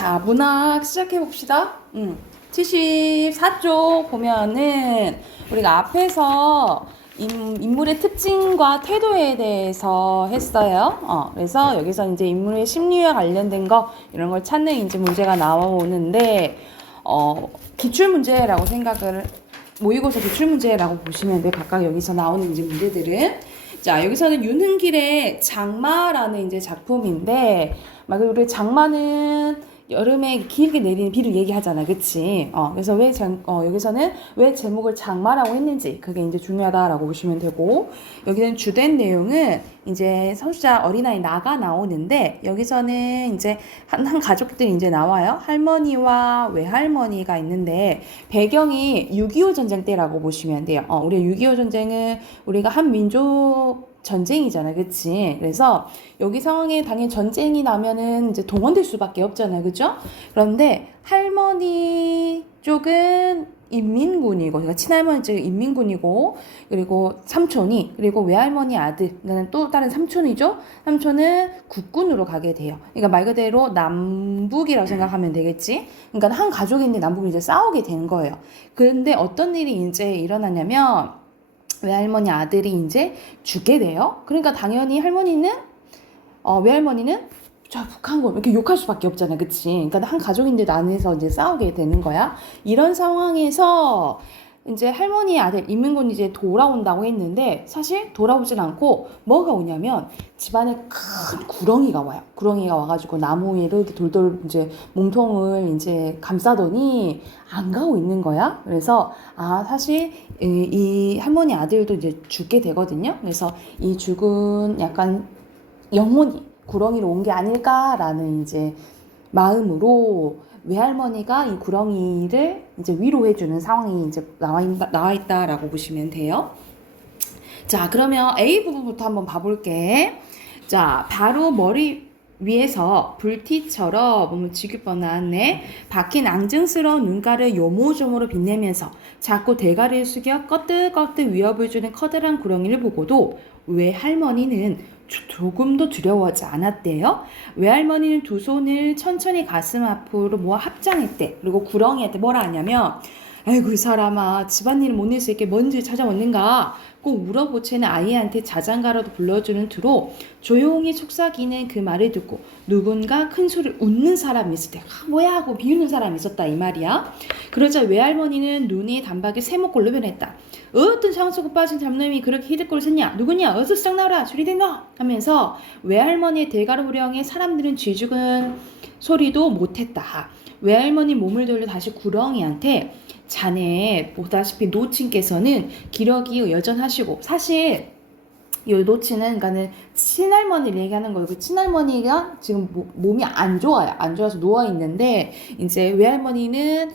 자, 문학 시작해 봅시다. 74쪽 보면은 우리가 앞에서 인물의 특징과 태도에 대해서 했어요. 그래서 여기서 이제 인물의 심리와 관련된 거 이런 걸 찾는 이제 문제가 나오는데 기출 문제라고 생각을 모의고사 기출 문제라고 보시면 돼. 각각 여기서 나오는 이제 문제들은. 자, 여기서는 윤흥길의 장마라는 이제 작품인데, 막 우리 장마는 여름에 길게 내리는 비를 얘기하잖아, 그치? 그래서 여기서는 왜 제목을 장마라고 했는지, 그게 이제 중요하다라고 보시면 되고, 여기는 주된 내용은 이제 성취자 어린아이 나가 나오는데, 여기서는 이제 한 가족들이 이제 나와요. 할머니와 외할머니가 있는데, 배경이 6.25 전쟁 때라고 보시면 돼요. 우리 6.25 전쟁은 우리가 한민족 전쟁이잖아, 그치? 그래서 여기 상황에 당연히 전쟁이 나면은 이제 동원될 수밖에 없잖아요, 그죠? 그런데 할머니 쪽은 인민군이고, 그러니까 친할머니 쪽은 인민군이고, 그리고 삼촌이, 그리고 외할머니 아들, 그러니까 또 다른 삼촌이죠? 삼촌은 국군으로 가게 돼요. 그러니까 말 그대로 남북이라고 생각하면 되겠지? 그러니까 한 가족인데 남북이 이제 싸우게 되는 거예요. 그런데 어떤 일이 이제 일어나냐면, 외할머니 아들이 이제 죽게 돼요. 그러니까 당연히 외할머니는 저 북한군 이렇게 욕할 수밖에 없잖아, 그치? 그러니까 한 가족인데 안에서 이제 싸우게 되는 거야. 이런 상황에서 이제 할머니 아들 인민군이 이제 돌아온다고 했는데 사실 돌아오진 않고 뭐가 오냐면 집안에 큰 구렁이가 와요. 구렁이가 와가지고 나무 위를 이렇게 돌돌 이제 몸통을 이제 감싸더니 안 가고 있는 거야. 그래서 사실 이 할머니 아들도 이제 죽게 되거든요. 그래서 이 죽은 약간 영혼이 구렁이로 온 게 아닐까라는 이제 마음으로 외할머니가 이 구렁이를 이제 위로해주는 상황이 이제 나와 있다라고 보시면 돼요. 자, 그러면 A 부분부터 한번 봐볼게. 자, 바로 머리 위에서 불티처럼 지규번 나왔네. 박힌 앙증스러운 눈가를 요모조모로 빛내면서 자꾸 대가리를 숙여 꺼뜩꺼뜩 위협을 주는 커다란 구렁이를 보고도 외할머니는 조금도 두려워하지 않았대요. 외할머니는 두 손을 천천히 가슴 앞으로 모아 합장했대. 그리고 구렁이한테 뭐라 하냐면 아이고 이 사람아 집안일을 못 낼 수 있게 뭔지 찾아왔는가 꼭 울어보채는 아이한테 자장가라도 불러주는 투로 조용히 속삭이는 그 말을 듣고 누군가 큰 소리를 웃는 사람이 있을 때 뭐야 하고 비웃는 사람이 있었다 이 말이야. 그러자 외할머니는 눈이 단박에 세목골로 변했다. 어떤 상수고 빠진 잡놈이 그렇게 히든꼴을 샜냐? 누구냐? 어서 썩 나오라! 줄이된 거! 하면서 외할머니의 대가로 후령에 사람들은 쥐죽은 소리도 못했다. 외할머니 몸을 돌려 다시 구렁이한테 자네 보다시피 노친께서는 기력이 여전하시고 사실 이 노친은 그러니까는 친할머니를 얘기하는 거고 친할머니가 지금 몸이 안 좋아요. 안 좋아서 누워 있는데 이제 외할머니는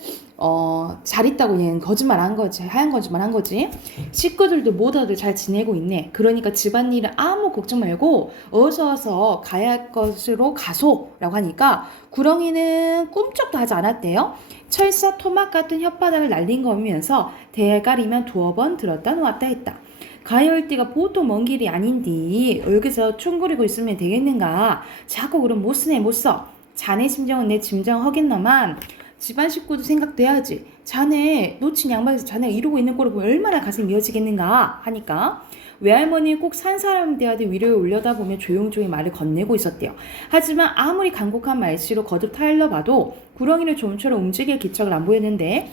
잘 있다고 얘는 거짓말 한 거지. 하얀 거짓말 한 거지. 식구들도 모두들 잘 지내고 있네. 그러니까 집안일은 아무 걱정 말고 어서 와서 가야 할 것으로 가소라고 하니까 구렁이는 꿈쩍도 하지 않았대요. 철사 토막 같은 혓바닥을 날린 거면서 대가리만 두어 번 들었다 놓았다 했다. 가열띠가 보통 먼 길이 아닌디 여기서 충고리고 있으면 되겠는가. 자꾸 그럼 못 쓰네 못 써. 자네 심정은 내 심정 허겠너만 집안 식구도 생각돼야지. 자네 놓친 양반에서 자네가 이러고 있는 꼴을 보면 얼마나 가슴이 미어지겠는가 하니까 외할머니 꼭 산 사람 대하듯 위로에 올려다보며 조용조용히 말을 건네고 있었대요. 하지만 아무리 간곡한 말씨로 거듭 타일러봐도 구렁이를 좀처럼 움직일 기척을 안 보였는데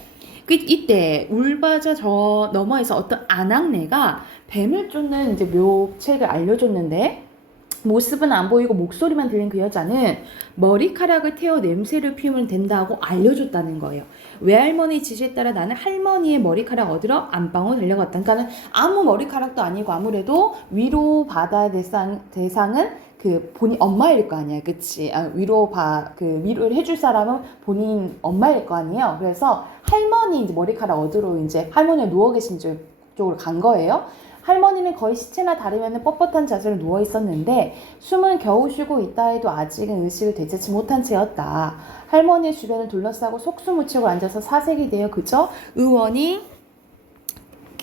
이때 울바자 저 너머에서 어떤 아낙네가 뱀을 쫓는 이제 묘책을 알려줬는데 모습은 안 보이고 목소리만 들린 그 여자는 머리카락을 태워 냄새를 피우면 된다고 알려줬다는 거예요. 외할머니 지시에 따라 나는 할머니의 머리카락 얻으러 안방으로 달려갔다. 그러니까 아무 머리카락도 아니고 아무래도 위로받아야 대상은 그 본인 엄마일 거 아니야, 그치? 위로를 해줄 사람은 본인 엄마일 거 아니에요. 그래서 할머니 이제 머리카락 얻으러 이제 할머니가 누워 계신 쪽으로 간 거예요. 할머니는 거의 시체나 다르면 뻣뻣한 자세로 누워 있었는데 숨은 겨우 쉬고 있다 해도 아직은 의식을 되찾지 못한 채였다. 할머니의 주변을 둘러싸고 속수무책으로 앉아서 사색이 되어 그저 의원이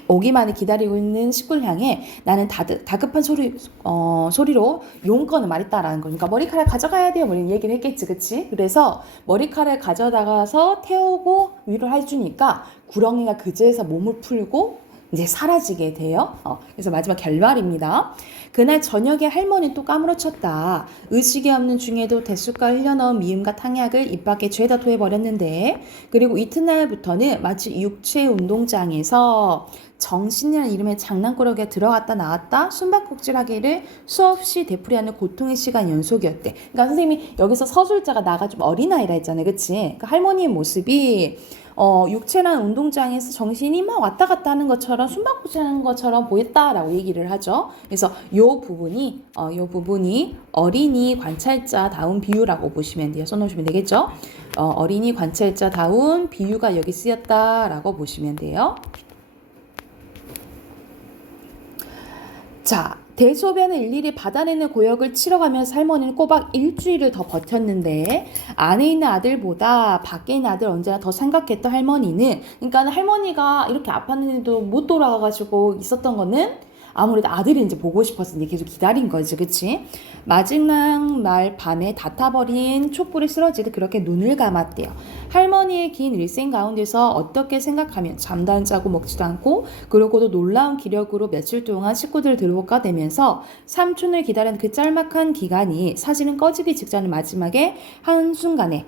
오기만을 기다리고 있는 식구를 향해 나는 다급한 소리로 용건을 말했다라는 거니까 머리카락 가져가야 돼요. 뭐 이런 얘기를 했겠지, 그치? 그래서 머리카락을 가져다가서 태우고 위로를 해주니까 구렁이가 그제서 몸을 풀고 이제 사라지게 돼요. 그래서 마지막 결말입니다. 그날 저녁에 할머니 또 까무러쳤다. 의식이 없는 중에도 대숫가 흘려넣은 미음과 탕약을 입 밖에 죄다 토해버렸는데, 그리고 이튿날부터는 마치 육체 운동장에서 정신이라는 이름의 장난꾸러기가 들어갔다 나왔다 숨바꼭질하기를 수없이 되풀이하는 고통의 시간 연속이었대. 그러니까 선생님이 여기서 서술자가 나가 좀 어린아이라 했잖아요. 그치? 그러니까 할머니의 모습이 육체란 운동장에서 정신이 막 왔다 갔다 하는 것처럼 숨바꼭질하는 것처럼 보였다라고 얘기를 하죠. 그래서 요 부분이 어린이 관찰자다운 비유라고 보시면 돼요. 써놓으시면 되겠죠. 어린이 관찰자다운 비유가 여기 쓰였다라고 보시면 돼요. 자, 대소변을 일일이 받아내는 고역을 치러가면서 할머니는 꼬박 일주일을 더 버텼는데 안에 있는 아들보다 밖에 있는 아들 언제나 더 생각했던 할머니는, 그러니까 할머니가 이렇게 아팠는데도 못 돌아가가지고 있었던 거는 아무래도 아들이 이제 보고 싶어서 이제 계속 기다린 거지, 그치? 마지막 날 밤에 다 타버린 촛불에 쓰러지듯 그렇게 눈을 감았대요. 할머니의 긴 일생 가운데서 어떻게 생각하면 잠도 안 자고 먹지도 않고, 그러고도 놀라운 기력으로 며칠 동안 식구들을 들어가 되면서 삼촌을 기다린 그 짤막한 기간이 사실은 꺼지기 직전의 마지막 한순간에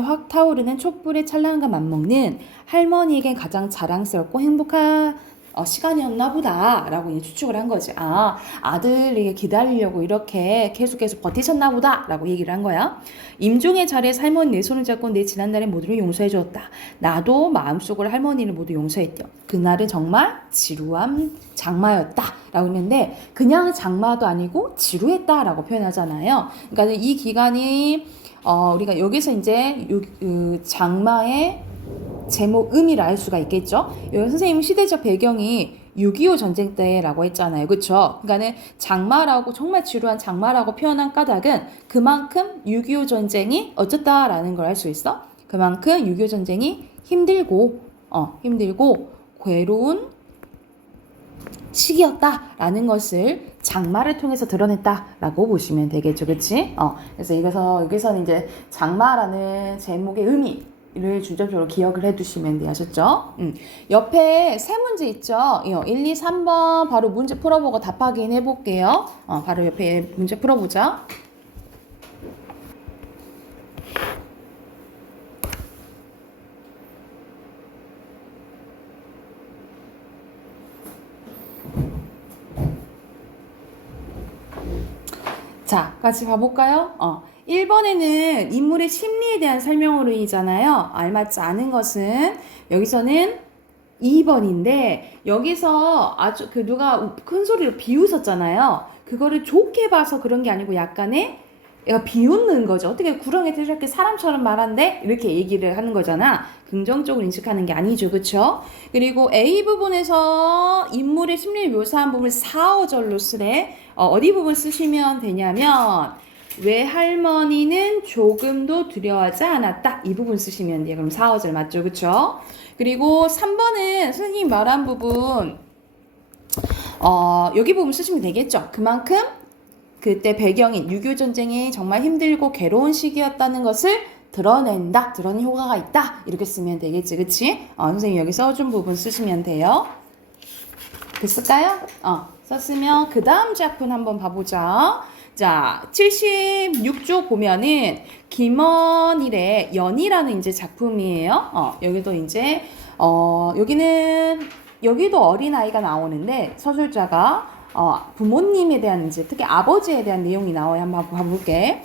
확 타오르는 촛불의 찬란함과 맞먹는 할머니에겐 가장 자랑스럽고 행복한 시간이었나 보다 라고 이제 추측을 한 거지. 아들이 기다리려고 이렇게 계속 버티셨나 보다 라고 얘기를 한 거야. 임종의 자리에서 할머니 내 손을 잡고 내 지난날의 모두를 용서해 주었다. 나도 마음속으로 할머니를 모두 용서했대요. 그날은 정말 지루한 장마였다 라고 했는데, 그냥 장마도 아니고 지루했다 라고 표현하잖아요. 그러니까 이 기간이 우리가 여기서 이제 장마의 제목 의미를 알 수가 있겠죠. 선생님 시대적 배경이 6.25 전쟁 때라고 했잖아요. 그쵸? 그러니까는 장마라고, 정말 지루한 장마라고 표현한 까닭은 그만큼 6.25 전쟁이 어쨌다라는 걸 알 수 있어. 그만큼 6.25 전쟁이 힘들고 괴로운 시기였다라는 것을 장마를 통해서 드러냈다라고 보시면 되겠죠. 그치? 그래서 여기서는 이제 장마라는 제목의 의미를 중점적으로 기억을 해두시면 돼요. 아셨죠? 옆에 세 문제 있죠? 1, 2, 3번 바로 문제 풀어보고 답 확인해 볼게요. 바로 옆에 문제 풀어보자. 자, 같이 봐볼까요? 1번에는 인물의 심리에 대한 설명으로이잖아요. 알맞지 않은 것은 여기서는 2번인데, 여기서 아주 누가 큰 소리로 비웃었잖아요. 그거를 좋게 봐서 그런 게 아니고 약간의 얘가 비웃는 거죠. 어떻게 구렁이한테 이렇게 사람처럼 말한대? 이렇게 얘기를 하는 거잖아. 긍정적으로 인식하는 게 아니죠. 그쵸? 그리고 A 부분에서 인물의 심리를 묘사한 부분을 4, 5절로 쓰래. 어디 부분 쓰시면 되냐면, 왜 할머니는 조금도 두려워하지 않았다. 이 부분 쓰시면 돼요. 그럼 4, 5절 맞죠? 그쵸? 그리고 3번은 선생님이 말한 부분, 여기 부분 쓰시면 되겠죠? 그만큼 그때 배경인 6.25 전쟁이 정말 힘들고 괴로운 시기였다는 것을 드러낸 효과가 있다. 이렇게 쓰면 되겠지. 그치? 선생님 여기 써준 부분 쓰시면 돼요. 됐을까요? 썼으면 그 다음 작품 한번 봐보자. 자, 76조 보면은 김원일의 연이라는 이제 작품이에요. 여기도 이제 여기도 어린아이가 나오는데 서술자가 부모님에 대한 이제 특히 아버지에 대한 내용이 나와요. 한번 봐볼게.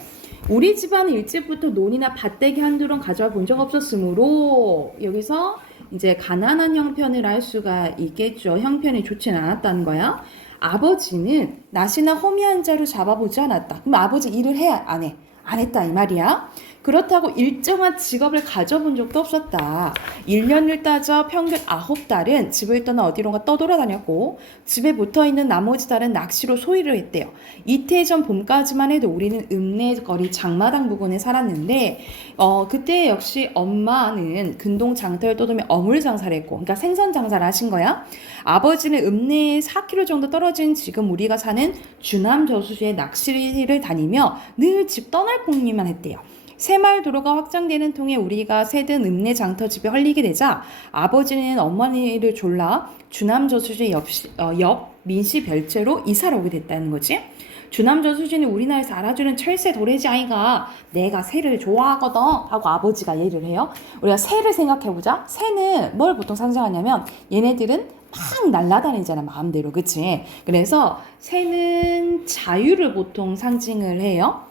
우리 집안은 일찍부터 논이나 밭대기 한두 번 가져와 본 적 없었으므로, 여기서 이제 가난한 형편을 알 수가 있겠죠. 형편이 좋진 않았다는 거야. 아버지는 낫이나 호미 한 자루 잡아보지 않았다. 그럼 아버지 일을 해? 안 해? 안 했다 이 말이야. 그렇다고 일정한 직업을 가져본 적도 없었다. 1년을 따져 평균 9달은 집을 떠나 어디론가 떠돌아다녔고 집에 붙어있는 나머지 달은 낚시로 소일을 했대요. 이태 전 봄까지만 해도 우리는 읍내거리 장마당 부근에 살았는데 그때 역시 엄마는 근동 장터를 떠돌며 어물 장사를 했고 그러니까 생선 장사를 하신 거야. 아버지는 읍내에 4km 정도 떨어진 지금 우리가 사는 주남 저수지에 낚시를 다니며 늘 집 떠날 궁리만 했대요. 새마을 도로가 확장되는 통에 우리가 새든 읍내 장터집에 헐리게 되자 아버지는 어머니를 졸라 주남 저수지 옆 민씨 별채로 이사를 오게 됐다는 거지. 주남 저수지는 우리나라에서 알아주는 철새 도래지 아이가 내가 새를 좋아하거든 하고 아버지가 얘기를 해요. 우리가 새를 생각해보자. 새는 뭘 보통 상징하냐면 얘네들은 막 날아다니잖아 마음대로 그치. 그래서 새는 자유를 보통 상징을 해요.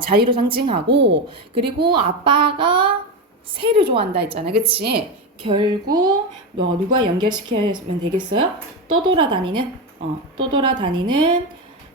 자유를 상징하고 그리고 아빠가 새를 좋아한다 했잖아 그치. 결국 누가 연결시키면 되겠어요? 떠돌아다니는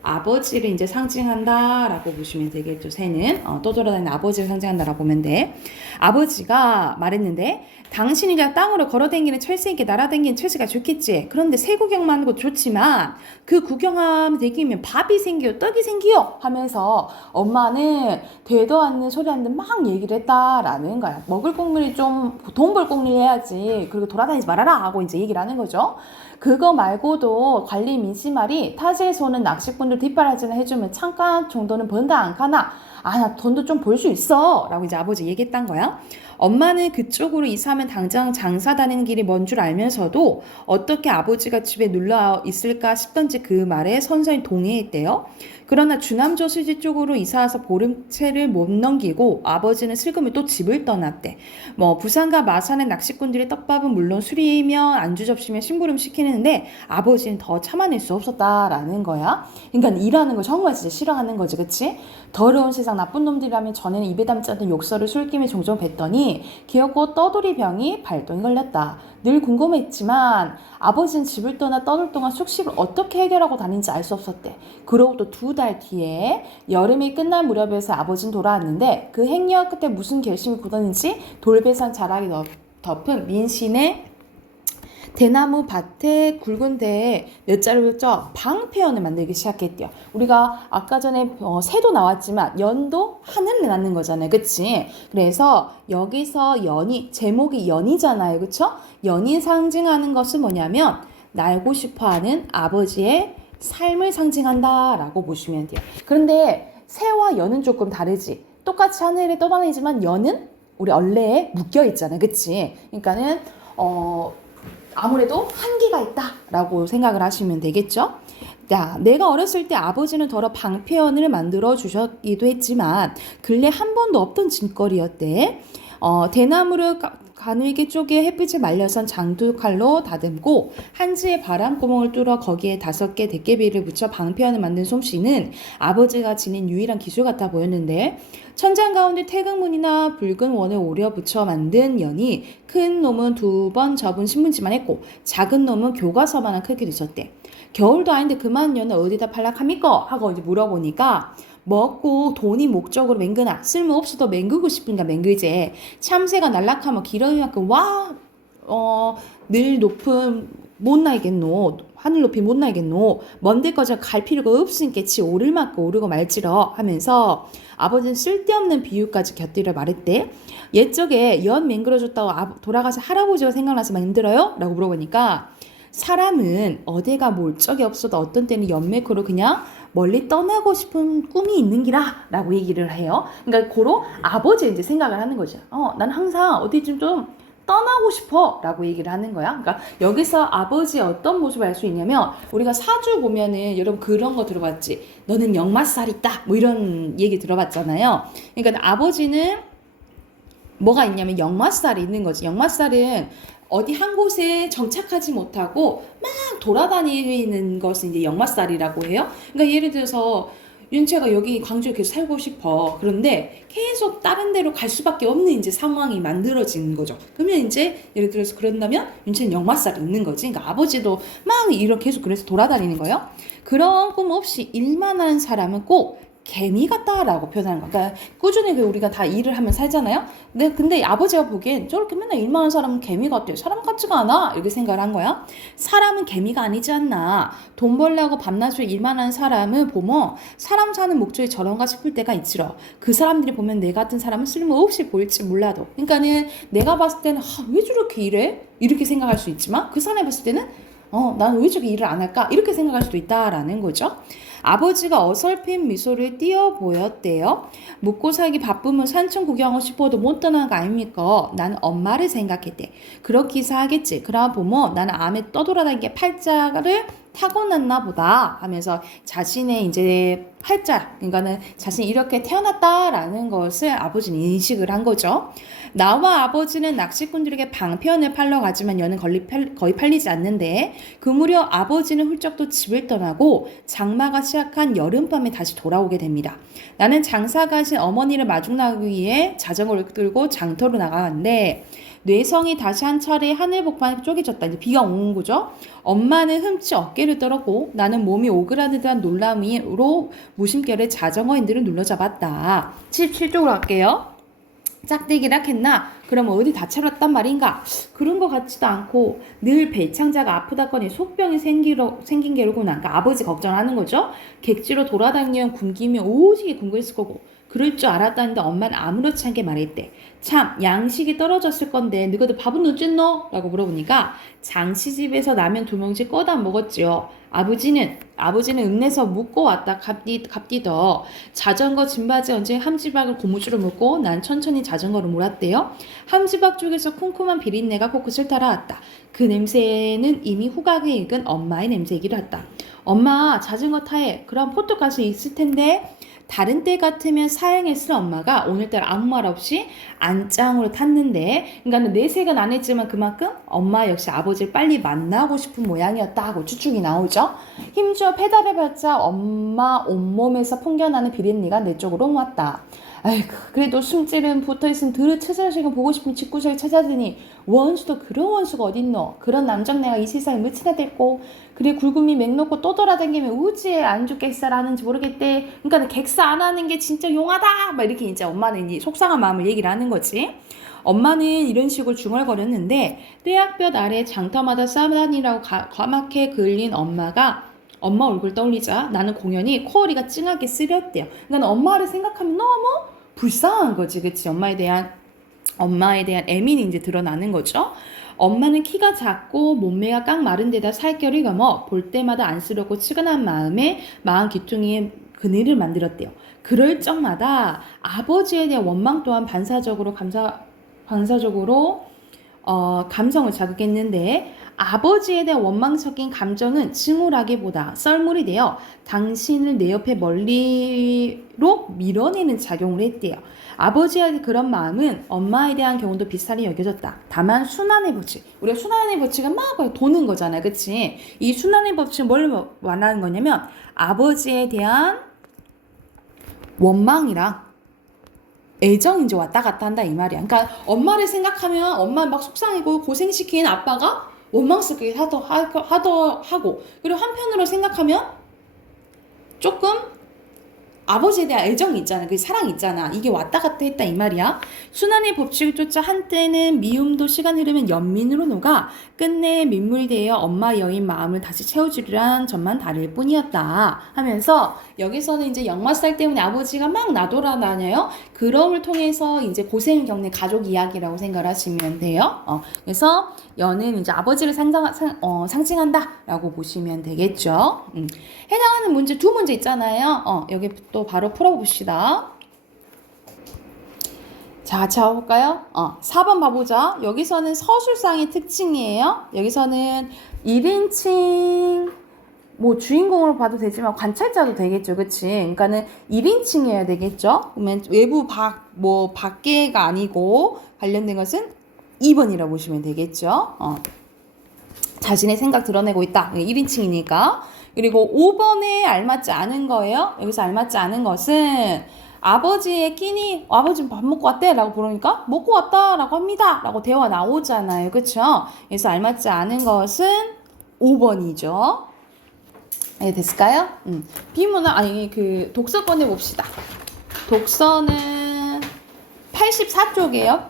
아버지를 이제 상징한다라고 보시면 되겠죠. 새는 떠돌아다니는 아버지를 상징한다라고 보면 돼. 아버지가 말했는데 당신이 그냥 땅으로 걸어다니는 철새에게 날아다니는 철새가 좋겠지. 그런데 새 구경만 하는 것도 좋지만 그 구경하면 되기면 밥이 생기요 떡이 생기요 하면서 엄마는 되도 않는 소리 하는데 막 얘기를 했다라는 거야. 먹을 국물이 좀 돈 벌 국물 해야지. 그리고 돌아다니지 말아라 하고 이제 얘기를 하는 거죠. 그거 말고도 관리 민씨 말이 타지에서 오는 낚시꾼들 뒷바라지나 해주면 잠깐 정도는 번다 안 가나? 나 돈도 좀 벌 수 있어 라고 이제 아버지 얘기했단 거야. 엄마는 그쪽으로 이사하면 당장 장사 다니는 길이 먼 줄 알면서도 어떻게 아버지가 집에 눌러 있을까 싶던지 그 말에 선선히 동의했대요. 그러나 주남 저수지 쪽으로 이사와서 보름채를 못 넘기고 아버지는 슬금이 또 집을 떠났대. 부산과 마산의 낚시꾼들의 떡밥은 물론 술이며 안주 접시며 심부름 시키는데 아버지는 더 참아낼 수 없었다라는 거야. 그러니까 일하는 거 정말 진짜 싫어하는 거지, 그치? 더러운 세상 나쁜 놈들이라면 전에는 입에 담지 않던 욕설을 술김에 종종 뱉더니 귀엽고 떠돌이 병이 발동이 걸렸다. 늘 궁금했지만 아버지는 집을 떠나 떠돌 동안 숙식을 어떻게 해결하고 다닌지 알 수 없었대. 그로부터 2달 뒤에 여름이 끝날 무렵에서 아버지는 돌아왔는데 그 행여 끝에 무슨 결심이 굳었는지 돌배상 자락이 덮은 민신의 대나무 밭에 굵은 데에 몇 자루를 쪄 방패연을 만들기 시작했대요. 우리가 아까 전에 새도 나왔지만 연도 하늘을 낳는 거잖아요. 그치? 그래서 여기서 연이, 제목이 연이잖아요. 그쵸? 연이 상징하는 것은 뭐냐면 날고 싶어하는 아버지의 삶을 상징한다라고 보시면 돼요. 그런데 새와 연은 조금 다르지. 똑같이 하늘에 떠다니지만 연은 우리 얼레에 묶여 있잖아요. 그치? 그러니까는 아무래도 한계가 있다라고 생각을 하시면 되겠죠. 자, 내가 어렸을 때 아버지는 더러 방패연을 만들어 주셨기도 했지만 근래 한 번도 없던 짐거리였대. 대나무를 가늘게 쪼개 햇빛에 말려선 장두칼로 다듬고 한지에 바람구멍을 뚫어 거기에 5개 대깨비를 붙여 방패연을 만든 솜씨는 아버지가 지닌 유일한 기술 같아 보였는데 천장 가운데 태극문이나 붉은 원을 오려 붙여 만든 연이 큰 놈은 2번 접은 신문지만 했고 작은 놈은 교과서만한 크기도 있었대. 겨울도 아닌데 그만 연을 어디다 팔락합니까? 하고 이제 물어보니까 먹고 돈이 목적으로 맹그나 쓸모없어도 맹그고 싶으니까 맹그제. 참새가 날락하면 기러기만큼 늘 높은 못 날겠노. 하늘 높이 못 날겠노. 먼 데까지 갈 필요가 없으니까 지 오를 만큼 오르고 말지러 하면서 아버지는 쓸데없는 비유까지 곁들여 말했대. 옛적에 연 맹그러졌다고 돌아가서 할아버지가 생각나서 힘들어요? 라고 물어보니까 사람은 어디가 몰적이 없어도 어떤 때는 연매코로 그냥 멀리 떠나고 싶은 꿈이 있는 기라 라고 얘기를 해요. 그러니까 고로 아버지 이제 생각을 하는 거죠. 난 항상 어디쯤 좀 떠나고 싶어 라고 얘기를 하는 거야. 그러니까 여기서 아버지의 어떤 모습을 알 수 있냐면 우리가 사주 보면은 여러분 그런 거 들어봤지. 너는 역마살 있다 뭐 이런 얘기 들어봤잖아요. 그러니까 아버지는 뭐가 있냐면 역마살이 있는 거지. 역마살은 어디 한 곳에 정착하지 못하고 막 돌아다니는 것을 이제 역마살이라고 해요. 그러니까 예를 들어서 윤채가 여기 광주에 계속 살고 싶어. 그런데 계속 다른 데로 갈 수밖에 없는 이제 상황이 만들어지는 거죠. 그러면 이제 예를 들어서 그런다면 윤채는 역마살이 있는 거지. 그러니까 아버지도 막 이렇게 계속 그래서 돌아다니는 거예요. 그런 꿈 없이 일만 하는 사람은 꼭 개미 같다라고 표현하는 거야. 그러니까 꾸준히 우리가 다 일을 하면 살잖아요. 근데 아버지가 보기엔 저렇게 맨날 일만 하는 사람은 개미 같대요. 사람 같지가 않아. 이렇게 생각을 한 거야. 사람은 개미가 아니지 않나. 돈 벌려고 밤낮으로 일만 하는 사람은 보면 사람 사는 목적이 저런가 싶을 때가 있지러. 그 사람들이 보면 내 같은 사람은 쓸모없이 보일지 몰라도. 그러니까는 내가 봤을 때는 왜 저렇게 일해? 이렇게 생각할 수 있지만 그 사람이 봤을 때는 나는 왜 저렇게 일을 안 할까? 이렇게 생각할 수도 있다라는 거죠. 아버지가 어설픈 미소를 띄어 보였대요. 먹고 살기 바쁘면 산천 구경하고 싶어도 못 떠나는 거 아닙니까? 나는 엄마를 생각했대. 그렇기사 하겠지. 그러나 보면 나는 암에 떠돌아다니게 팔자를 타고났나 보다 하면서 자신의 이제 팔자, 그러니까는 자신이 이렇게 태어났다라는 것을 아버지는 인식을 한 거죠. 나와 아버지는 낚시꾼들에게 방편을 팔러 가지만 여는 거의 팔리지 않는데 그 무렵 아버지는 훌쩍 또 집을 떠나고 장마가 시작한 여름밤에 다시 돌아오게 됩니다. 나는 장사 가신 어머니를 마중나기 위해 자전거를 끌고 장터로 나가는데 뇌성이 다시 한 차례 하늘 복판에 쪼개졌다. 이제 비가 오는 거죠. 엄마는 흠칫 어깨를 떨었고 나는 몸이 오그라들던 놀람으로 무심결에 자전거 핸들을 눌러잡았다. 77쪽으로 갈게요. 짝대기라 했나? 그럼 어디 다쳐봤단 말인가? 그런 것 같지도 않고 늘 배창자가 아프다거니 속병이 생긴 게로구나. 그러니까 아버지 걱정하는 거죠. 객지로 돌아다니면 굶기면 오지게 굶고있을 거고 그럴 줄 알았다는데 엄마는 아무렇지 않게 말했대. 참 양식이 떨어졌을 건데 너희들 밥은 어쨌노? 라고 물어보니까 장씨집에서 라면 2명씩 꺼다 먹었지요. 아버지는 읍내서 묵고 왔다 갑디더 자전거 짐바지 얹은 함지박을 고무줄로 묶고 난 천천히 자전거를 몰았대요. 함지박 쪽에서 쿰쿰한 비린내가 코끝을 따라왔다. 그 냄새는 이미 후각에 익은 엄마의 냄새이기도 했다. 엄마 자전거 타해. 그럼 포토가스 있을 텐데. 다른 때 같으면 사양했을 엄마가 오늘따라 아무 말 없이 안짱으로 탔는데 그러니까 내색은 안 했지만 그만큼 엄마 역시 아버지를 빨리 만나고 싶은 모양이었다 하고 추측이 나오죠. 힘주어 페달을 밟자 엄마 온몸에서 풍겨나는 비린내가 내 쪽으로 왔다. 아이고 그래도 숨찌름 붙어있으면 들을 찾아시고 보고 싶은 집구석을 찾아드니 원수도 그런 원수가 어딨노. 그런 남정네가 이 세상에 몇이나 됐고 그래 굴구미 맹놓고 또 돌아다니면 우지에 안주 객사를 하는지 모르겠대. 그러니까 객사 안 하는 게 진짜 용하다 막 이렇게 이제 엄마는 이제 속상한 마음을 얘기를 하는 거지. 엄마는 이런 식으로 중얼거렸는데 떼약볕 아래 장터마다 싸다니라고 과맣게 그을린 엄마 얼굴 떠올리자 나는 공연히 코어리가 찡하게 쓰렸대요. 그러니까 엄마를 생각하면 너무 불쌍한 거지, 그치? 엄마에 대한 애민이 이제 드러나는 거죠. 엄마는 키가 작고 몸매가 깡 마른 데다 살결이 감어 볼 때마다 안쓰럽고 측은한 마음 기퉁이에 그늘을 만들었대요. 그럴 적마다 아버지에 대한 원망 또한 반사적으로 감성을 자극했는데 아버지에 대한 원망적인 감정은 징후라기보다 썰물이 되어 당신을 내 옆에 멀리로 밀어내는 작용을 했대요. 아버지의 그런 마음은 엄마에 대한 경우도 비슷하게 여겨졌다. 다만 순환의 법칙. 우리가 순환의 법칙은 막 도는 거잖아. 그치? 이 순환의 법칙은 뭘 말하는 거냐면 아버지에 대한 원망이랑 애정이 이제 왔다 갔다 한다 이 말이야. 그러니까 엄마를 생각하면 엄마 막 속상하고 고생시키는 아빠가 원망스럽게 하고 그리고 한편으로 생각하면 조금 아버지에 대한 애정이 있잖아. 그 사랑이 있잖아. 이게 왔다 갔다 했다 이 말이야. 순환의 법칙을 쫓아 한때는 미움도 시간 흐르면 연민으로 녹아 끝내 민물되어 엄마 여인 마음을 다시 채워주리란 점만 다를 뿐이었다 하면서 여기서는 이제 역마살 때문에 아버지가 막 나돌아다녀요. 그럼을 통해서 이제 고생을 겪는 가족 이야기라고 생각을 하시면 돼요. 그래서 여는 이제 아버지를 상징한다라고 보시면 되겠죠. 해당하는 문제 2문제 있잖아요. 여기 또 바로 풀어봅시다. 자, 같이 해볼까요? 4번 봐보자. 여기서는 서술상의 특징이에요. 여기서는 1인칭 뭐 주인공으로 봐도 되지만 관찰자도 되겠죠. 그치? 그러니까는 1인칭이어야 되겠죠. 그러면 외부 밖에가 아니고 관련된 것은 2번이라고 보시면 되겠죠. 자신의 생각 드러내고 있다. 1인칭이니까. 그리고 5번에 알맞지 않은 거예요. 여기서 알맞지 않은 것은 아버지의 끼니 아버지 밥 먹고 왔대 라고 부르니까 먹고 왔다 라고 합니다 라고 대화 나오잖아요. 그쵸? 그래서 알맞지 않은 것은 5번이죠. 네, 됐을까요? 비문은 아니 그 독서 꺼내 봅시다. 독서는 84쪽이에요.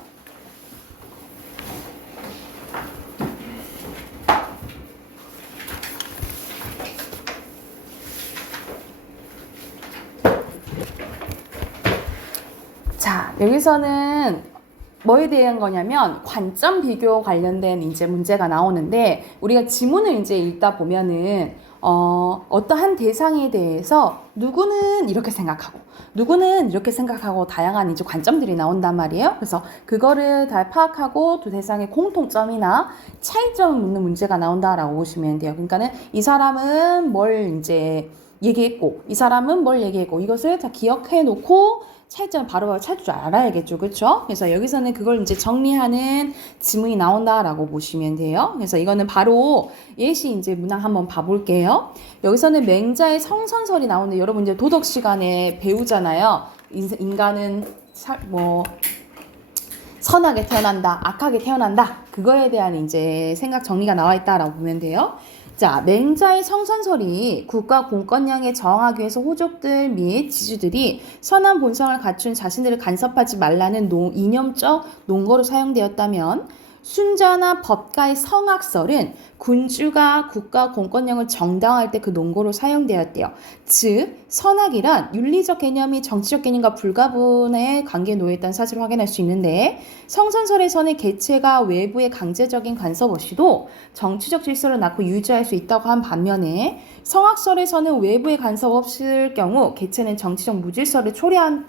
자, 여기서는 뭐에 대한 거냐면 관점 비교 관련된 이제 문제가 나오는데 우리가 지문을 이제 읽다 보면은 어떠한 대상에 대해서 누구는 이렇게 생각하고 누구는 이렇게 생각하고 다양한 이제 관점들이 나온단 말이에요. 그래서 그거를 다 파악하고 두 대상의 공통점이나 차이점을 묻는 문제가 나온다라고 보시면 돼요. 그러니까는 이 사람은 뭘 이제 얘기했고 이 사람은 뭘 얘기했고 이것을 다 기억해 놓고 차이점을 바로바로 찾을 줄 알아야겠죠. 그렇죠? 그래서 여기서는 그걸 이제 정리하는 지문이 나온다라고 보시면 돼요. 그래서 이거는 바로 예시 이제 문항 한번 봐볼게요. 여기서는 맹자의 성선설이 나오는데 여러분 이제 도덕 시간에 배우잖아요. 인간은 선하게 태어난다, 악하게 태어난다. 그거에 대한 이제 생각 정리가 나와 있다라고 보면 돼요. 자, 맹자의 성선설이 국가 공권력에 저항하기 위해서 호족들 및 지주들이 선한 본성을 갖춘 자신들을 간섭하지 말라는 이념적 논거로 사용되었다면 순자나 법가의 성악설은 군주가 국가 공권력을 정당화할 때 그 논거로 사용되었대요. 즉 선악이란 윤리적 개념이 정치적 개념과 불가분의 관계에 놓여있다는 사실을 확인할 수 있는데 성선설에서는 개체가 외부의 강제적인 간섭 없이도 정치적 질서를 낳고 유지할 수 있다고 한 반면에 성악설에서는 외부의 간섭 없을 경우 개체는 정치적 무질서를 초래할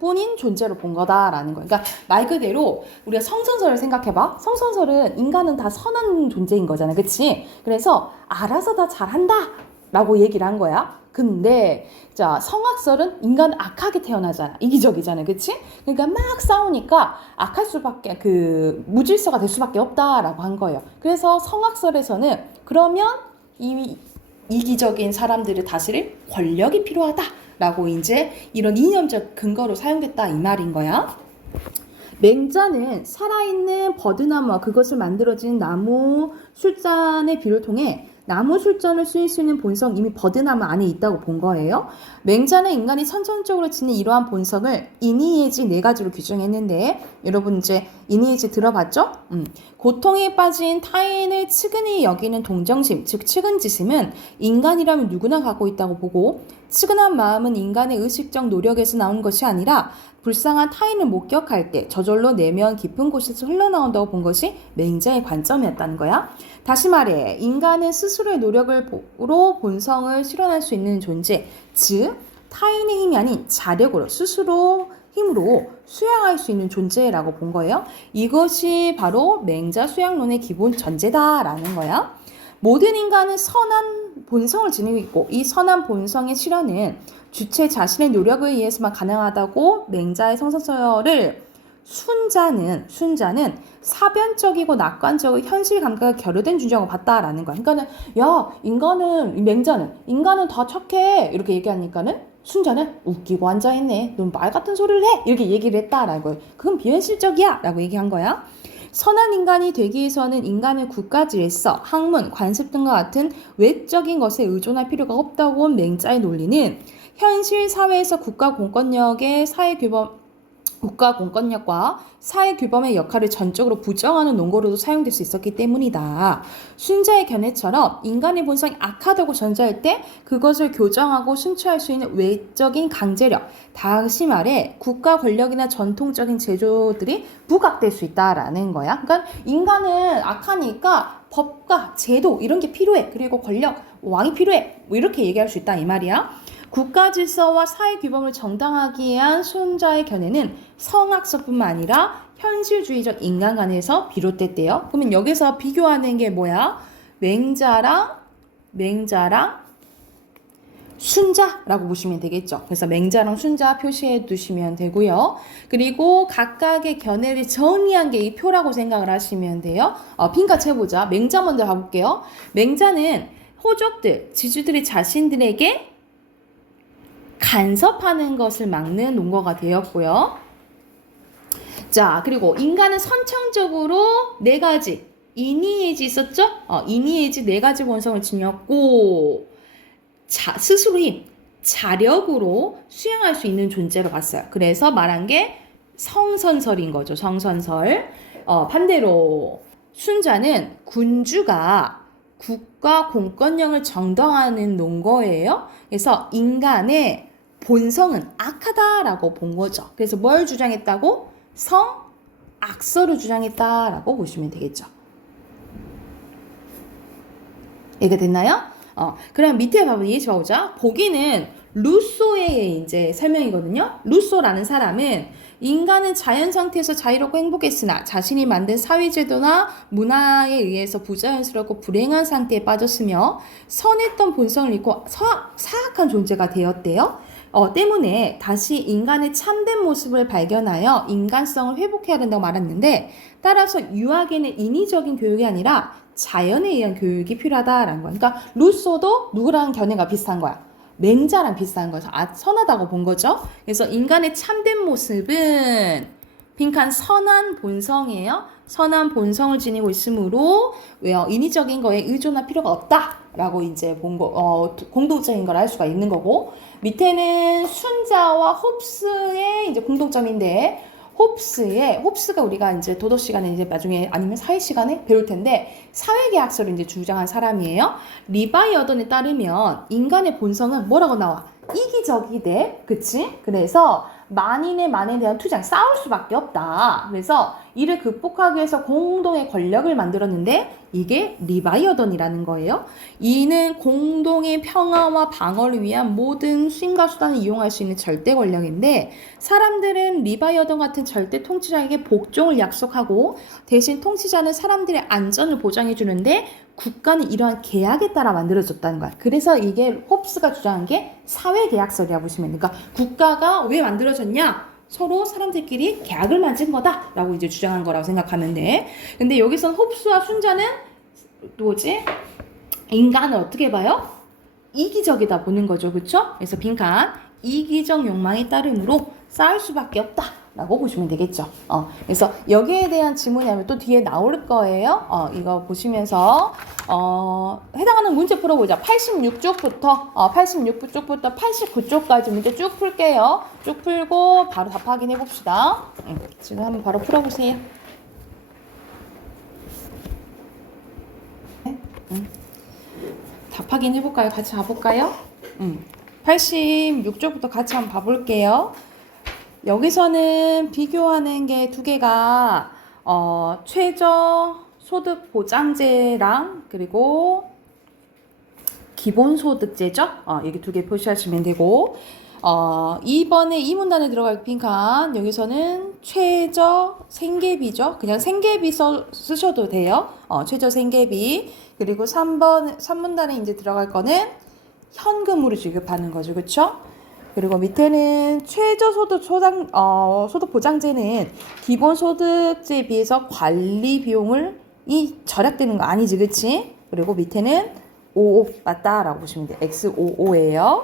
뿐인 존재로 본 거다라는 거예요. 그러니까 말 그대로 우리가 성선설을 생각해봐. 성선설은 인간은 다 선한 존재인 거잖아. 그치? 그래서 알아서 다 잘한다 라고 얘기를 한 거야. 근데 자 성악설은 인간은 악하게 태어나잖아. 이기적이잖아. 그치? 그러니까 막 싸우니까 악할 수밖에 무질서가 될 수밖에 없다라고 한 거예요. 그래서 성악설에서는 그러면 이 이기적인 사람들을 다스릴 권력이 필요하다 라고 이제 이런 이념적 근거로 사용됐다 이 말인 거야. 맹자는 살아있는 버드나무와 그것을 만들어진 나무 술잔의 비를 통해 나무 술잔을 쓰일 수 있는 본성 이미 버드나무 안에 있다고 본 거예요. 맹자는 인간이 선천적으로 지닌 이러한 본성을 이니에지 네 가지로 규정했는데 여러분 이제 이니에지 들어봤죠? 고통에 빠진 타인을 측은히 여기는 동정심, 즉 측은지심은 인간이라면 누구나 갖고 있다고 보고 측은한 마음은 인간의 의식적 노력에서 나온 것이 아니라 불쌍한 타인을 목격할 때 저절로 내면 깊은 곳에서 흘러나온다고 본 것이 맹자의 관점이었다는 거야. 다시 말해 인간은 스스로의 노력으로 본성을 실현할 수 있는 존재, 즉 타인의 힘이 아닌 자력으로 스스로 힘으로 수양할 수 있는 존재라고 본 거예요. 이것이 바로 맹자 수양론의 기본 전제다라는 거야. 모든 인간은 선한 본성을 지니고 있고 이 선한 본성의 실현은 주체 자신의 노력에 의해서만 가능하다고 맹자의 성선설을 순자는 사변적이고 낙관적인 현실 감각을 결여된 주장으로 봤다라는 거야. 그러니까는 인간은 다 착해 이렇게 얘기하니까는 순자는 웃기고 앉아있네. 넌 말 같은 소리를 해 이렇게 얘기를 했다라는 거예요. 그건 비현실적이야 라고 얘기한 거야. 선한 인간이 되기 위해서는 인간의 국가 질서, 학문, 관습 등과 같은 외적인 것에 의존할 필요가 없다고 온 맹자의 논리는 현실 사회에서 국가 공권력과 사회 규범의 역할을 전적으로 부정하는 논거로도 사용될 수 있었기 때문이다. 순자의 견해처럼 인간의 본성이 악하다고 전제할 때 그것을 교정하고 순추할 수 있는 외적인 강제력, 다시 말해 국가 권력이나 전통적인 제도들이 부각될 수 있다라는 거야. 그러니까 인간은 악하니까 법과 제도 이런 게 필요해. 그리고 권력, 왕이 필요해. 뭐 이렇게 얘기할 수 있다 이 말이야. 국가 질서와 사회 규범을 정당하기 위한 순자의 견해는 성악설뿐만 아니라 현실주의적 인간관에서 비롯됐대요. 그러면 여기서 비교하는 게 뭐야? 맹자랑 순자라고 보시면 되겠죠. 그래서 맹자랑 순자 표시해 두시면 되고요. 그리고 각각의 견해를 정리한 게 이 표라고 생각을 하시면 돼요. 빈칸 채워보자. 맹자 먼저 가볼게요. 맹자는 호족들, 지주들이 자신들에게 간섭하는 것을 막는 논거가 되었고요. 자, 그리고 인간은 선천적으로 네 가지 이니에지 있었죠? 이니에지 네 가지 본성을 지녔고 스스로인 자력으로 수행할 수 있는 존재로 봤어요. 그래서 말한 게 성선설인 거죠. 성선설. 반대로 순자는 군주가 국가 공권력을 정당화하는 논거예요. 그래서 인간의 본성은 악하다라고 본 거죠. 그래서 뭘 주장했다고? 성악설을 주장했다라고 보시면 되겠죠. 이해가 됐나요? 그럼 밑에 봐보자. 보기는 루소의 이제 설명이거든요. 루소라는 사람은 인간은 자연 상태에서 자유롭고 행복했으나 자신이 만든 사회제도나 문화에 의해서 부자연스럽고 불행한 상태에 빠졌으며 선했던 본성을 잃고 사악한 존재가 되었대요. 때문에 다시 인간의 참된 모습을 발견하여 인간성을 회복해야 된다고 말했는데, 따라서 유아에게는 인위적인 교육이 아니라 자연에 의한 교육이 필요하다라는 거야. 그러니까 루소도 누구랑 견해가 비슷한 거야. 맹자랑 비슷한 거죠. 선하다고 본 거죠. 그래서 인간의 참된 모습은 빈칸 선한 본성이에요. 선한 본성을 지니고 있으므로 인위적인 거에 의존할 필요가 없다라고 이제 본 거, 공동적인 걸 알 수가 있는 거고, 밑에는 순자와 홉스의 이제 공동점인데, 홉스가 우리가 이제 도덕 시간에 이제 나중에 아니면 사회 시간에 배울 텐데, 사회계약서를 이제 주장한 사람이에요. 리바이어던에 따르면 인간의 본성은 뭐라고 나와? 이기적이대. 그치? 그래서 만인에 대한 투쟁, 싸울 수밖에 없다. 그래서 이를 극복하기 위해서 공동의 권력을 만들었는데 이게 리바이어던이라는 거예요. 이는 공동의 평화와 방어를 위한 모든 수임과 수단을 이용할 수 있는 절대 권력인데, 사람들은 리바이어던 같은 절대 통치자에게 복종을 약속하고 대신 통치자는 사람들의 안전을 보장해 주는데 국가는 이러한 계약에 따라 만들어졌다는 거야. 그래서 이게 홉스가 주장한 게 사회계약서라고 보시면 돼요. 그러니까 국가가 왜 만들어졌냐? 서로 사람들끼리 계약을 맺은 거다라고 이제 주장한 거라고 생각하면 돼. 근데 여기서 홉스와 순자는 뭐지? 인간을 어떻게 봐요? 이기적이다 보는 거죠. 그쵸? 그래서 빈칸 이기적 욕망에 따름으로 싸울 수밖에 없다라고 보시면 되겠죠. 그래서 여기에 대한 지문이 하면 또 뒤에 나올 거예요. 이거 보시면서 해당하는 문제 풀어보자. 86쪽부터 89쪽까지 문제 쭉 풀게요. 쭉 풀고 바로 답 확인해 봅시다. 지금 한번 바로 풀어보세요. 답 확인해 볼까요? 같이 가볼까요? 86쪽부터 같이 한번 봐볼게요. 여기서는 비교하는 게 두 개가 최저 소득 보장제랑 그리고 기본소득제죠. 여기 두 개 표시하시면 되고, 2번에 이 문단에 들어갈 빈칸, 여기서는 최저 생계비죠. 그냥 생계비 쓰셔도 돼요. 최저 생계비. 그리고 3문단에 이제 들어갈 거는 현금으로 지급하는 거죠. 그쵸? 그리고 밑에는 최저소득 소득 보장제는 기본소득제에 비해서 관리 비용이 절약되는 거 아니지, 그치? 그리고 밑에는 55 맞다라고 보시면 돼요. X55예요.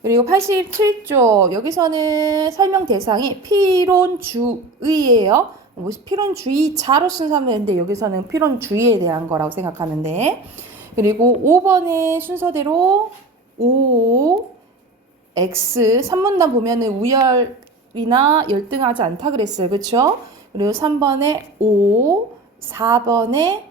그리고 87조 여기서는 설명 대상이 필론주의예요. 필론주의자로 쓴 사람인데 여기서는 필론주의에 대한 거라고 생각하면 돼. 그리고 5번의 순서대로 55 X 3문단 보면은 우열이나 열등하지 않다 그랬어요. 그쵸? 그리고 3번에 5, 4번에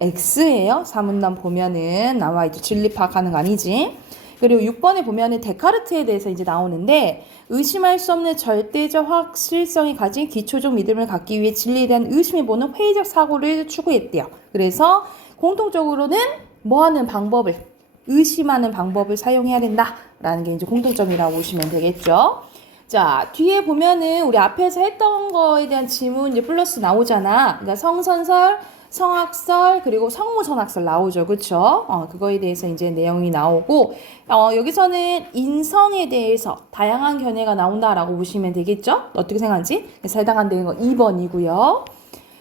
X예요. 4문단 보면은 나와 있죠. 진리 파악하는 거 아니지? 그리고 6번에 보면은 데카르트에 대해서 이제 나오는데, 의심할 수 없는 절대적 확실성이 가진 기초적 믿음을 갖기 위해 진리에 대한 의심해 보는 회의적 사고를 추구했대요. 그래서 공통적으로는 뭐 하는 방법을, 의심하는 방법을 사용해야 된다라는 게 이제 공통점이라고 보시면 되겠죠. 자, 뒤에 보면은 우리 앞에서 했던 거에 대한 지문 이제 플러스 나오잖아. 그러니까 성선설, 성악설, 그리고 성무선악설 나오죠. 그쵸? 그거에 대해서 이제 내용이 나오고, 여기서는 인성에 대해서 다양한 견해가 나온다라고 보시면 되겠죠? 어떻게 생각하지? 그래서 해당되는 거 2번이고요.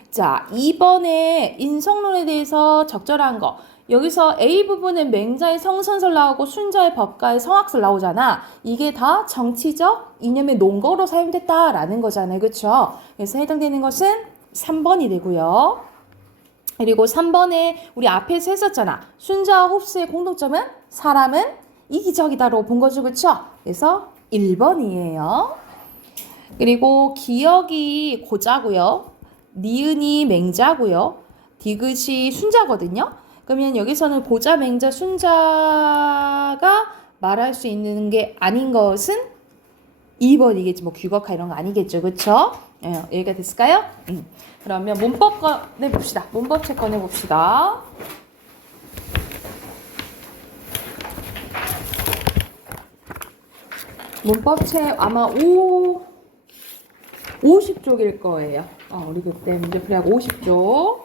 자, 2번에 인성론에 대해서 적절한 거. 여기서 A 부분은 맹자의 성선설 나오고 순자의 법가의 성악설 나오잖아. 이게 다 정치적 이념의 논거로 사용됐다라는 거잖아요. 그쵸? 그래서 해당되는 것은 3번이 되고요. 그리고 3번에 우리 앞에서 했었잖아. 순자와 홉스의 공통점은 사람은 이기적이다로 본 거죠. 그쵸? 그래서 1번이에요. 그리고 기억이 고자고요. 니은이 맹자고요. 디귿이 순자거든요. 그러면 여기서는 고자, 맹자, 순자가 말할 수 있는 게 아닌 것은 2번이겠지. 뭐 귀국화 이런 거 아니겠죠. 그쵸? 여기가 됐을까요? 그러면 문법 꺼내봅시다. 문법책 꺼내봅시다. 문법책 아마 50쪽일 거예요. 우리 그때 문제풀이하고 50쪽.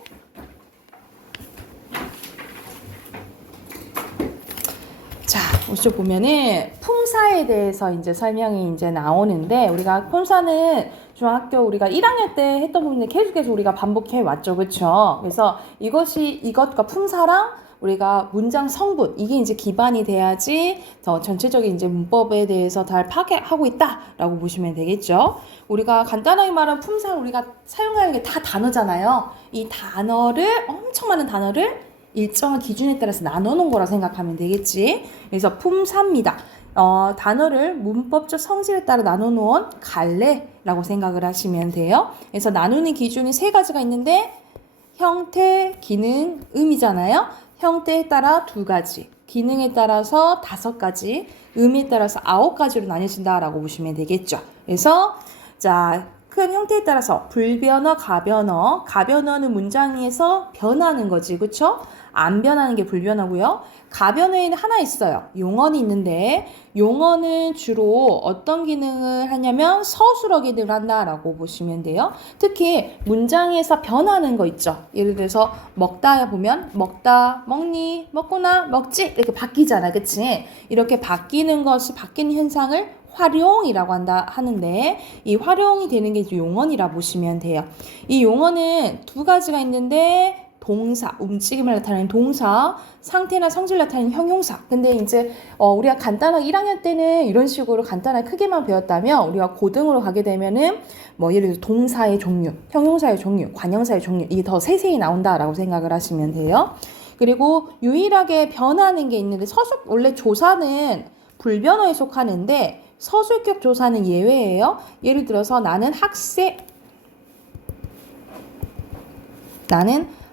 자, 50쪽 보면은 품사에 대해서 이제 설명이 이제 나오는데, 우리가 품사는 중학교 우리가 1학년 때 했던 부분을 계속해서 우리가 반복해 왔죠. 그쵸? 그래서 이것과 품사랑 우리가 문장 성분, 이게 이제 기반이 돼야지 더 전체적인 이제 문법에 대해서 잘 파악하고 있다라고 보시면 되겠죠. 우리가 간단하게 말하면 품사를 우리가 사용하는 게 다 단어잖아요. 이 단어를, 엄청 많은 단어를 일정한 기준에 따라서 나눠놓은 거라 생각하면 되겠지. 그래서 품사입니다. 단어를 문법적 성질에 따라 나눠놓은 갈래라고 생각을 하시면 돼요. 그래서 나누는 기준이 3가지가 있는데, 형태, 기능, 의미잖아요. 형태에 따라 2가지, 기능에 따라서 5가지, 의미에 따라서 9가지로 나뉘어진다라고 보시면 되겠죠. 그래서 자, 큰 형태에 따라서 불변어, 가변어. 가변어는 문장에서 변하는 거지, 그쵸? 안 변하는 게 불변어고요. 가변어에는 하나 있어요. 용언이 있는데, 용언은 주로 어떤 기능을 하냐면 서술어 기능을 한다라고 보시면 돼요. 특히 문장에서 변하는 거 있죠. 예를 들어서 먹다 보면 먹다, 먹니, 먹구나, 먹지 이렇게 바뀌잖아, 그치? 이렇게 바뀌는 현상을 활용이라고 하는데, 이 활용이 되는 게 용언이라 보시면 돼요. 이 용언은 2가지가 있는데, 동사, 움직임을 나타내는 동사, 상태나 성질 나타내는 형용사. 근데 이제 우리가 간단하게 1학년 때는 이런 식으로 간단하게 크게만 배웠다면, 우리가 고등으로 가게 되면은 뭐 예를 들어 동사의 종류, 형용사의 종류, 관형사의 종류, 이게 더 세세히 나온다라고 생각을 하시면 돼요. 그리고 유일하게 변하는 게 있는데, 원래 조사는 불변어에 속하는데 서술격 조사는 예외예요. 예를 들어서 나는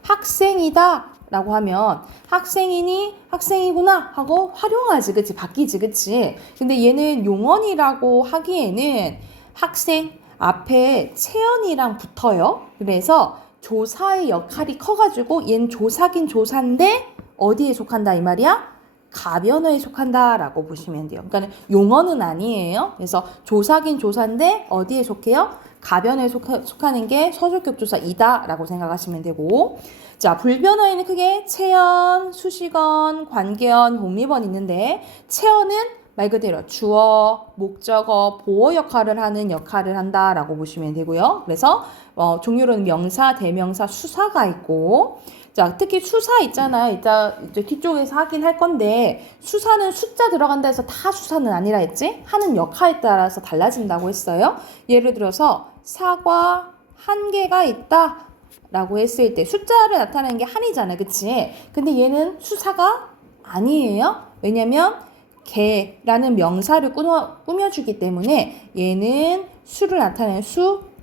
학생이다 라고 하면 학생이니 학생이구나 하고 활용하지, 그치? 바뀌지, 그치? 근데 얘는 용언이라고 하기에는 학생 앞에 체언이랑 붙어요. 그래서 조사의 역할이 커가지고 얘는 조사긴 조사인데 어디에 속한다 이 말이야? 가변어에 속한다라고 보시면 돼요. 그러니까 용언은 아니에요. 그래서 조사긴 조사인데 어디에 속해요? 가변어에 속하는 게 서술격 조사이다라고 생각하시면 되고, 자, 불변어에는 크게 체언, 수식언, 관계언, 복립언 있는데, 체언은 말 그대로 주어, 목적어, 보어 역할을 한다라고 보시면 되고요. 그래서 종류로는 명사, 대명사, 수사가 있고, 자, 특히 수사 있잖아요. 이제 뒤쪽에서 하긴 할 건데, 수사는 숫자 들어간다 해서 다 수사는 아니라 했지? 하는 역할에 따라서 달라진다고 했어요. 예를 들어서 사과 한 개가 있다 라고 했을 때 숫자를 나타내는 게 한이잖아요. 그치? 근데 얘는 수사가 아니에요. 왜냐면 개라는 명사를 꾸며주기 때문에 얘는 수를 나타내는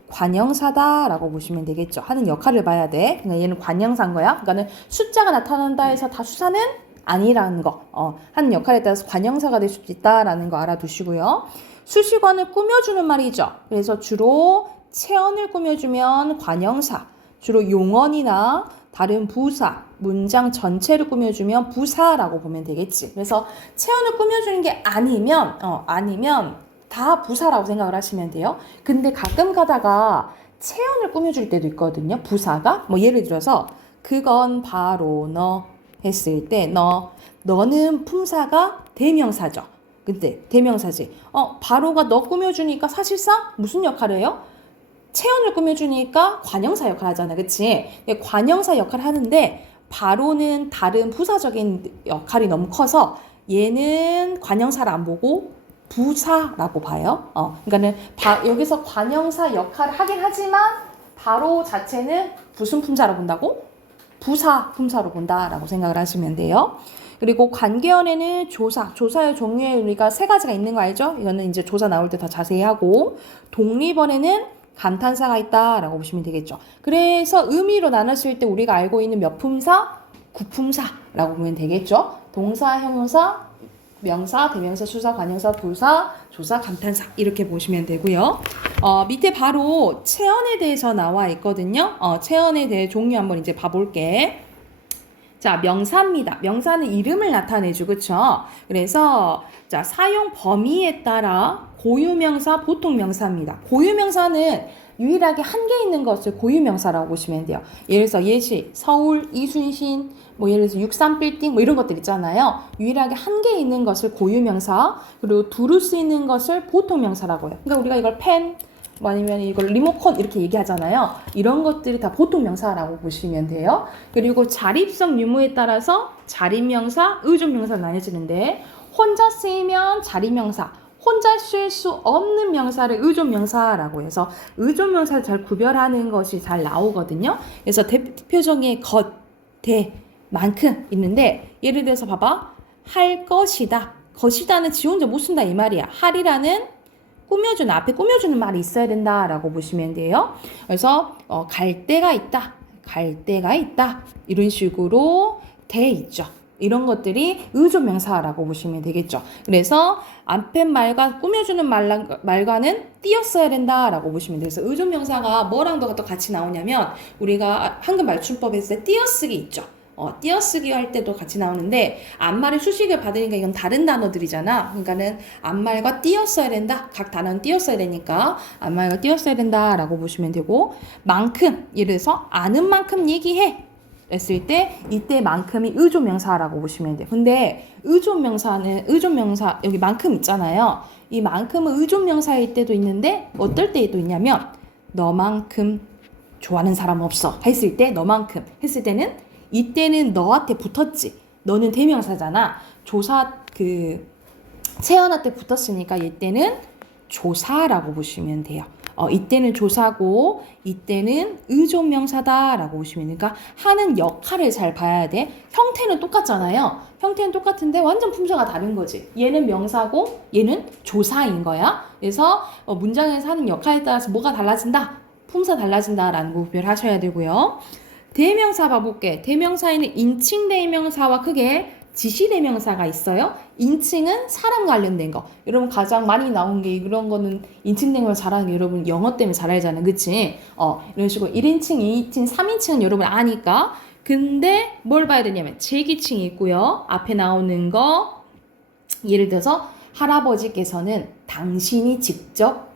관형사다라고 보시면 되겠죠. 하는 역할을 봐야 돼. 그러니까 얘는 관형사인 거야. 그러니까 숫자가 나타난다 해서 다 수사는 아니라는 거. 하는 역할에 따라서 관형사가 될 수도 있다라는 거 알아두시고요. 수식어는 꾸며주는 말이죠. 그래서 주로 체언을 꾸며주면 관형사, 주로 용언이나 다른 부사, 문장 전체를 꾸며주면 부사라고 보면 되겠지. 그래서 체언을 꾸며주는 게 아니면 다 부사라고 생각을 하시면 돼요. 근데 가끔 가다가 체언을 꾸며줄 때도 있거든요. 부사가. 뭐 예를 들어서 그건 바로 너 했을 때 너는 품사가 대명사죠. 근데 대명사지. 바로가 너 꾸며주니까 사실상 무슨 역할을 해요? 체언을 꾸며주니까 관형사 역할 하잖아. 그치? 관형사 역할을 하는데 바로는 다른 부사적인 역할이 너무 커서 얘는 관형사를 안 보고 부사라고 봐요. 그러니까는 여기서 관형사 역할을 하긴 하지만 바로 자체는 무슨 품사라고 본다고? 부사, 품사로 본다라고 생각을 하시면 돼요. 그리고 관계어에는 조사의 종류에 우리가 세 가지가 있는 거 알죠? 이거는 이제 조사 나올 때 더 자세히 하고, 독립어에는 감탄사가 있다라고 보시면 되겠죠. 그래서 의미로 나눴을 때 우리가 알고 있는 몇 품사? 구품사라고 보면 되겠죠. 동사, 형용사, 명사, 대명사, 수사, 관형사, 도사, 조사, 감탄사 이렇게 보시면 되고요. 밑에 바로 체언에 대해서 나와 있거든요. 체언에 대해 종류 한번 이제 봐볼게. 자, 명사입니다. 명사는 이름을 나타내죠. 그쵸? 그래서 자, 사용 범위에 따라 고유명사, 보통명사입니다. 고유명사는 유일하게 한 개 있는 것을 고유명사라고 보시면 돼요. 예를 들어서 예시, 서울, 이순신, 뭐 예를 들어서 63빌딩 뭐 이런 것들 있잖아요. 유일하게 한 개 있는 것을 고유명사, 그리고 두루 쓰이는 것을 보통명사라고 해요. 그러니까 우리가 이걸 펜, 뭐 아니면 이걸 리모컨 이렇게 얘기하잖아요. 이런 것들이 다 보통명사라고 보시면 돼요. 그리고 자립성 유무에 따라서 자립명사, 의존명사 나뉘어지는데 혼자 쓰이면 자립명사, 혼자 쓸 수 없는 명사를 의존명사라고 해서 의존명사를 잘 구별하는 것이 잘 나오거든요. 그래서 대표적인 것, 대, 만큼 있는데 예를 들어서 봐봐. 할 것이다. 것이다는 지 혼자 못 쓴다 이 말이야. 할이라는 꾸며주는 앞에 꾸며주는 말이 있어야 된다라고 보시면 돼요. 그래서 갈 데가 있다. 갈 데가 있다. 이런 식으로 돼 있죠. 이런 것들이 의존명사라고 보시면 되겠죠. 그래서 앞에 말과 꾸며주는 말과는 띄었어야 된다라고 보시면 돼요. 그래서 의존명사가 뭐랑 또 같이 나오냐면 우리가 한글 맞춤법 했을 때 띄어쓰기 있죠. 띄어쓰기 할 때도 같이 나오는데 앞말에 수식을 받으니까 이건 다른 단어들이잖아. 그러니까는 앞말과 띄었어야 된다. 각 단어는 띄었어야 되니까 앞말과 띄었어야 된다라고 보시면 되고 만큼 예를 들어서 아는 만큼 얘기해. 했을 때 이때만큼이 의존명사라고 보시면 돼요. 근데 의존명사 여기 만큼 있잖아요. 이 만큼은 의존명사일 때도 있는데 어떨 때도 있냐면 너만큼 좋아하는 사람 없어 했을 때 너만큼 했을 때는 이때는 너한테 붙었지. 너는 대명사잖아. 채연한테 붙었으니까 이때는 조사라고 보시면 돼요. 이때는 조사고 이때는 의존명사다라고 보시면 돼요. 그러니까 하는 역할을 잘 봐야 돼. 형태는 똑같잖아요. 형태는 똑같은데 완전 품사가 다른 거지. 얘는 명사고 얘는 조사인 거야. 그래서 문장에서 하는 역할에 따라서 뭐가 달라진다? 품사 달라진다라는 거 구별하셔야 되고요. 대명사 봐볼게. 대명사에는 인칭 대명사와 크게 지시대명사가 있어요. 인칭은 사람 관련된 거. 여러분 가장 많이 나온 게 이런 거는 인칭 대명사 잘하는 게 여러분 영어 때문에 잘 알잖아요. 그치? 이런 식으로 1인칭, 2인칭, 3인칭은 여러분 아니까. 근데 뭘 봐야 되냐면 제기칭이 있고요. 앞에 나오는 거 예를 들어서 할아버지께서는 당신이 직접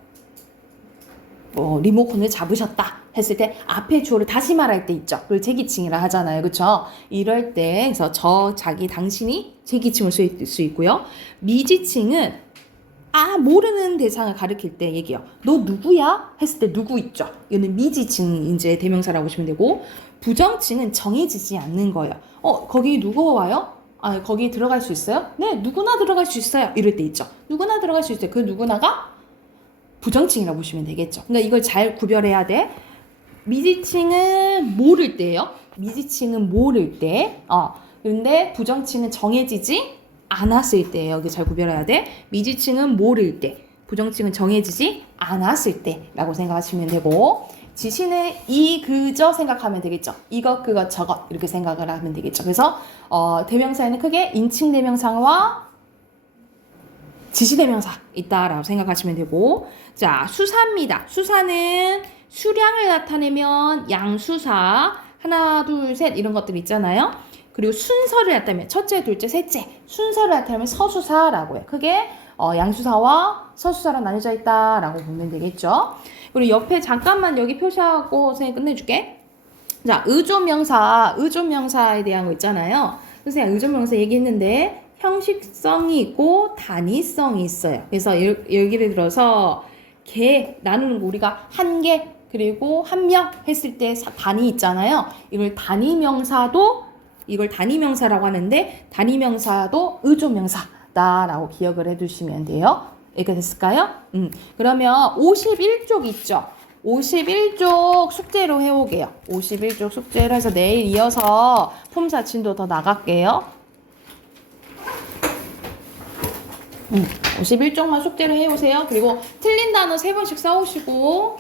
리모컨을 잡으셨다 했을 때 앞에 주어를 다시 말할 때 있죠. 그걸 제기칭이라 하잖아요. 그렇죠? 이럴 때 그래서 자기, 당신이 제기칭을 쓸 수 있고요. 미지칭은 모르는 대상을 가리킬 때 얘기해요. 너 누구야? 했을 때 누구 있죠. 이거는 미지칭 이제 대명사라고 보시면 되고 부정칭은 정해지지 않는 거예요. 거기 누구 와요? 거기 들어갈 수 있어요? 네, 누구나 들어갈 수 있어요. 이럴 때 있죠. 누구나 들어갈 수 있어요. 그 누구나가 부정칭이라고 보시면 되겠죠. 그러니까 이걸 잘 구별해야 돼. 미지칭은 모를 때예요. 미지칭은 모를 때. 그런데 부정칭은 정해지지 않았을 때예요. 여기 잘 구별해야 돼. 미지칭은 모를 때. 부정칭은 정해지지 않았을 때라고 생각하시면 되고 지시는 이, 그저 생각하면 되겠죠. 이것, 그것, 저것 이렇게 생각을 하면 되겠죠. 그래서 대명사에는 크게 인칭 대명사와 지시대명사 있다라고 생각하시면 되고 자 수사입니다. 수사는 수량을 나타내면 양수사 하나 둘 셋 이런 것들 있잖아요. 그리고 순서를 나타내면 첫째 둘째 셋째 순서를 나타내면 서수사라고 해요. 크게 양수사와 서수사로 나뉘어져 있다라고 보면 되겠죠. 그리고 옆에 잠깐만 여기 표시하고 선생님 끝내줄게. 자 의존명사에 대한 거 있잖아요. 선생님 의존명사 얘기했는데 형식성이 있고 단위성이 있어요. 그래서 예를 들어서 나누는 거 우리가 한 개 그리고 한 명 했을 때 단위 있잖아요. 이걸 단위명사라고 하는데 단위명사도 의존명사다라고 기억을 해두시면 돼요. 이렇게 됐을까요? 그러면 51쪽 있죠. 51쪽 숙제로 해오게요. 51쪽 숙제를 해서 내일 이어서 폼 사친도 더 나갈게요. 51쪽만 숙제를 해오세요. 그리고 틀린 단어 3번씩 써오시고